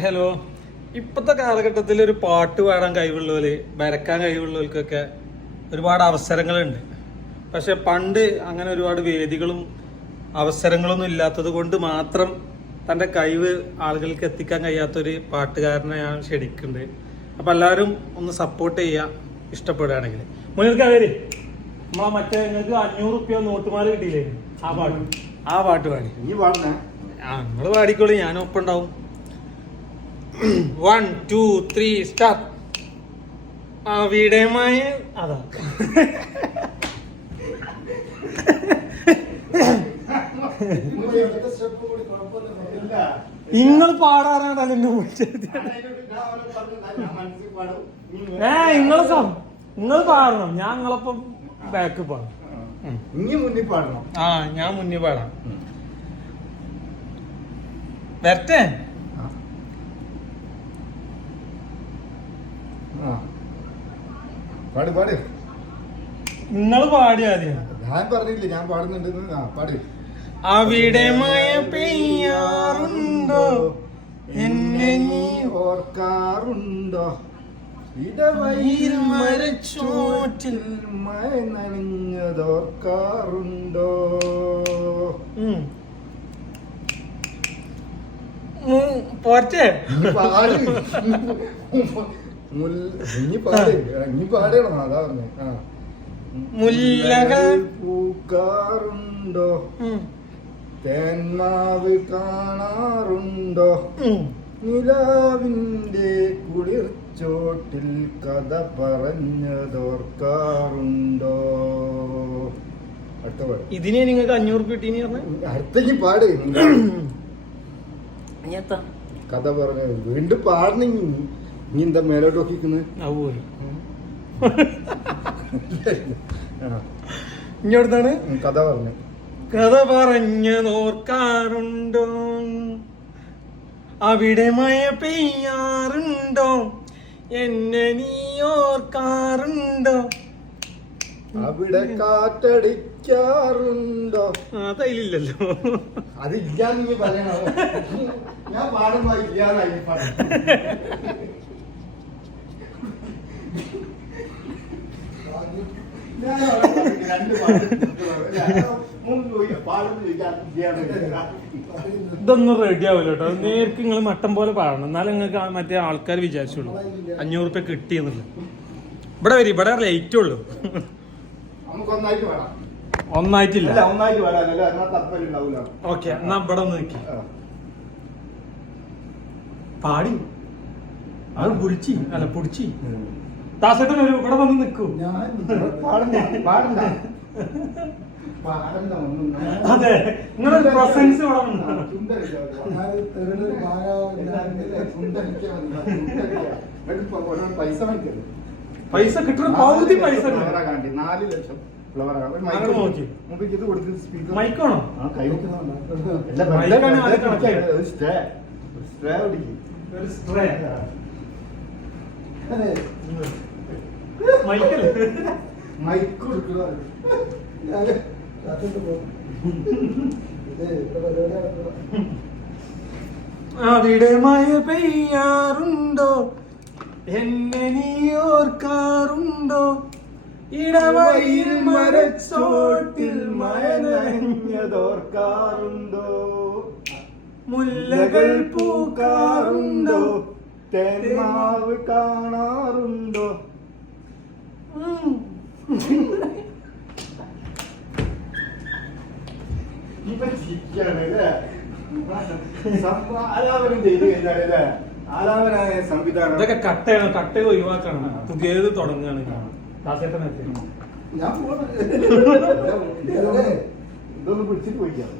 Hello. ഇപ്പോഴത്തെ കാലഘട്ടത്തിൽ ഒരു പാട്ട് പാടാൻ കഴിവുള്ളവര്, വരക്കാൻ കഴിവുള്ളവർക്കൊക്കെ ഒരുപാട് അവസരങ്ങളുണ്ട്. പക്ഷെ പണ്ട് അങ്ങനെ ഒരുപാട് വേദികളും അവസരങ്ങളൊന്നും ഇല്ലാത്തത് കൊണ്ട് മാത്രം തൻ്റെ കഴിവ് ആളുകൾക്ക് എത്തിക്കാൻ കഴിയാത്തൊരു പാട്ടുകാരനെ ഞാൻ ക്ഷണിക്കുന്നുണ്ട്. അപ്പം എല്ലാവരും ഒന്ന് സപ്പോർട്ട് ചെയ്യുക, ഇഷ്ടപ്പെടുകയാണെങ്കിൽ. മുന്നിൽക്ക് അവര് നമ്മളെ മറ്റേ നിങ്ങൾക്ക് 500 രൂപ നോട്ടുമാല കിട്ടിയില്ലേ, ആ പാട്ട് പാടി. നീ പാടണേ? നിങ്ങൾ പാടിക്കോളി, ഞാൻ ഒപ്പം ഉണ്ടാവും. 1 2 3 സ്റ്റാർട്ട്. അവിടെ അതാ നിങ്ങൾ പാടാറാണ് എന്നെ വിളിച്ചത്. നിങ്ങൾ പാടണം, ഞാൻ നിങ്ങളൊപ്പം ബാക്ക് പാടാം. മുന്നിൽ പാടണം. ആ, ഞാൻ മുന്നിൽ പാടാം. വരട്ടെ? പാടി പാടി. നിങ്ങൾ പാടി ആദ്യം. ഞാൻ പറഞ്ഞില്ലേ ഞാൻ പാടുന്നുണ്ടെന്ന്. പാടി. അവിടെ മഴ പെയ്യാറുണ്ടോ, എന്നെ നീ ഓർക്കാറുണ്ടോ, ഇടവഴിയിൽ മരച്ചോട്ടിൽ മഴ നനഞ്ഞതോർക്കാറുണ്ടോ. പോറ്റേ പാടി. ഇനി പാടണം. അതാ പറഞ്ഞേ. മുല്ലകൾ പൂക്കാറുണ്ടോ, തേന്മാവ് കാണാറുണ്ടോ, നിലാവിന്റെ കുളിർച്ചോട്ടിൽ കഥ പറഞ്ഞതോർക്കാറുണ്ടോ. അടുത്ത പാട്. ഇതിനെ നിങ്ങൾക്ക് 500 രൂപ കിട്ടീന്ന് പറഞ്ഞ അടുത്തേക്ക് പാട്. കഥ പറഞ്ഞ വീണ്ടും പാടണെങ്കി നീ എന്താ മേലോട്ട് നോക്കിക്കുന്നത്? ഇഞ്ഞടുത്താണ് കഥ പറഞ്ഞു. കഥ പറഞ്ഞ് നോർക്കാറുണ്ടോ, അവിടെ മഴ പെയ്യാറുണ്ടോ, എന്നെ നീ ഓർക്കാറുണ്ടോ, അവിടെ കാറ്റടിക്കാറുണ്ടോ. അതയില്ലല്ലോ, അത് ഇല്ലാന്ന് നീ പറയണോ? ഞാൻ പാടുമ്പോ ഇല്ലാന്നായി ഇതൊന്നും റെഡി ആവില്ല കേട്ടോ. നേർക്ക് നിങ്ങൾ മട്ടം പോലെ പാടണം, എന്നാലും നിങ്ങൾക്ക് മറ്റേ ആൾക്കാർ വിചാരിച്ചുള്ളൂ 500 രൂപ കിട്ടിയെന്നുള്ളത്. ഇവിടെ വരും, ഇവിടെ ലേറ്റ് ഉള്ളൂ. ഒന്നായിട്ടില്ല. ഓക്കെ, എന്നാ ഇവിടെ ഒന്ന് നിൽക്കി പാടി. അത് പൊടിച്ചി അല്ല പൊടിച്ചി. ദാസേട്ടൻ വരൂ, ഇവിടെ വന്ന് നിൽക്കൂ. അതെ, നിങ്ങളൊരു പ്രസൻസ് ഇവിടെ പൈസ കിട്ടുന്ന പകുതി പൈസ 4 ലക്ഷം മൈക്കാണോ? അവിടെ മഴ പെയ്യാറുണ്ടോ, എന്നെ നീ ഓർക്കാറുണ്ടോ, ഇടവഴിയിൽ മരച്ചോട്ടിൽ മഴ നനഞ്ഞതോർക്കാറുണ്ടോ, മുല്ലകൾ പൂക്കാറുണ്ടോ, തേന്മാവ് കാണാറുണ്ടോ. ആലാപനം ചെയ്ത് കഴിഞ്ഞാലേ ആലാപനായ സംവിധാനം ഇതൊക്കെ കട്ടയാണ്, കട്ട ഒഴിവാക്കണം. പുതിയത് തുടങ്ങുകയാണ്. ഞാൻ ഇതൊന്ന് പിടിച്ചിട്ട് പോയിക്കാം.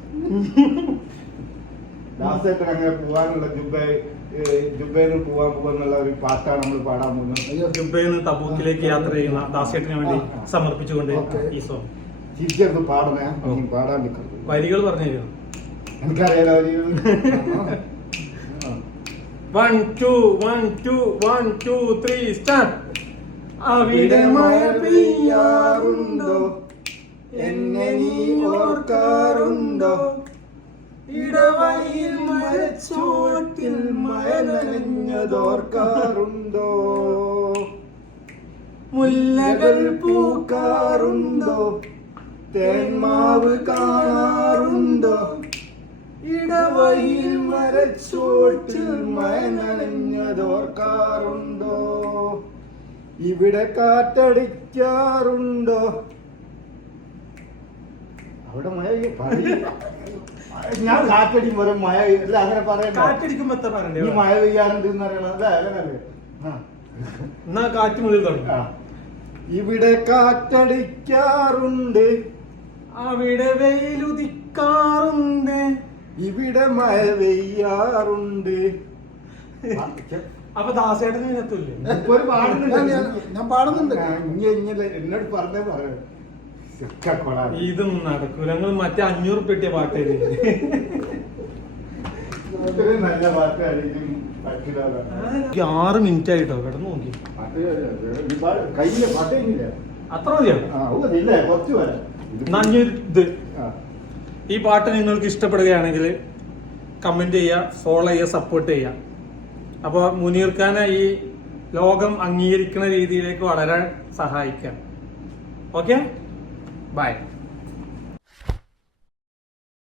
ദാസേട്ടൻ അങ്ങനെ പോവാനുള്ള ജുബേന്ന് പോവാന്നുള്ള ഒരു പാട്ടാണ് നമ്മൾ പാടാൻ പോകുന്നത്. ജുബേന്ന് തബൂക്കിലേക്ക് യാത്ര ചെയ്യുന്ന ദാസേട്ടന് വേണ്ടി സമർപ്പിച്ചുകൊണ്ട് ഈ സോങ് ചിരിച്ചെടുത്ത് പാടണേ. പാടാൻ നിൽക്കും. വരികൾ പറഞ്ഞു തരുമോ? എനിക്കറിയാലോ. 1 2 1 2 1 2 3 സ്റ്റാർട്ട്. അവിടെ മഴ പെയ്യാറുണ്ടോ, എന്നെ നീ ഓർക്കാറുണ്ടോ, ഇടവഴിയിൽ മരച്ചോട്ടിൽ മഴ നനഞ്ഞതോർക്കാറുണ്ടോ? മുല്ലകൾ പൂക്കാറുണ്ടോ? തേന്മാവ് കാണാറുണ്ടോ? ഇടവഴിയിൽ മരച്ചോട്ടിൽ മഴ നനഞ്ഞതോർക്കാറുണ്ടോ? ഇവിടെ കാറ്റടിക്കാറുണ്ടോ? അവിടെ മഴ ഞാൻ കാറ്റടിക്കും വരെ മഴ അല്ല അങ്ങനെ പറയണ്ട. കാറ്റടിക്കുമ്പോ എത്ര പറയണ്ടേ? ഈ മഴ പെയ്യാറുണ്ട് എന്ന് പറയണത് അങ്ങനല്ലേ? എന്നാ കാറ്റ് മുതൽ തുടങ്ങി. ഇവിടെ കാറ്റടിക്കാറുണ്ട്, അവിടെ വെയിലുദിക്കാറുണ്ട്, ഇവിടെ മഴ പെയ്യാറുണ്ട്. അപ്പൊ ദാസേട്ടന് ഇതിനകത്തില്ലേ? ഒരു പാടുന്നുണ്ട്, ഞാൻ പാടുന്നുണ്ട്. എന്നോട് പറഞ്ഞേ പറയാം. ഇതൊന്നും നടക്കൂല. ഞങ്ങൾ മറ്റേ 500 പെട്ടിയ പാട്ടേല് നല്ല പാട്ടായിരിക്കും. 6 മിനിറ്റ് ആയിട്ടോ കിടന്നു നോക്കി. കയ്യിലെ പാട്ടേക്കില്ല. അത്ര മതിയോ? ഇല്ല കുറച്ച് വരാം. ഇത് ഈ പാട്ട് നിങ്ങൾക്ക് ഇഷ്ടപ്പെടുകയാണെങ്കിൽ കമന്റ് ചെയ്യുക, ഫോളോ ചെയ്യുക, സപ്പോർട്ട് ചെയ്യുക. അപ്പോൾ മുനീർ ഖാനെ ഈ ലോകം അംഗീകരിക്കുന്ന രീതിയിലേക്ക് വളരാൻ സഹായിക്കാം. Okay, by.